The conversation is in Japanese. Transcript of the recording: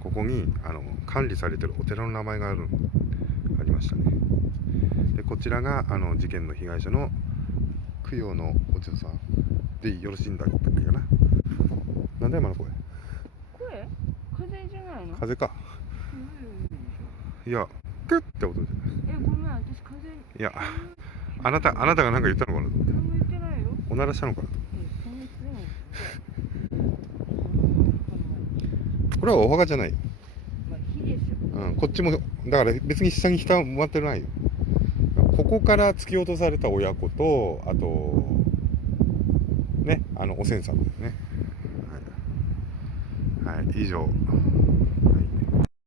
ここに管理されてるお寺の名前がありましたね。でこちらが事件の被害者の供養のお嬢さんでよろしいんだったっけかな。なんだ今の声。声？風じゃないの？風か。いや、クッって音じゃない。ごめん、私風。いや、あなたが何か言ったのかなと思って。何も言ってないよ。おならしたのかなと。これはお墓じゃないよ。まあ、火ですよ。こっちもだから別に下に下埋まってないよ。ここから突き落とされた親子と、あとね、おせんさんですね。はい、はい、以上。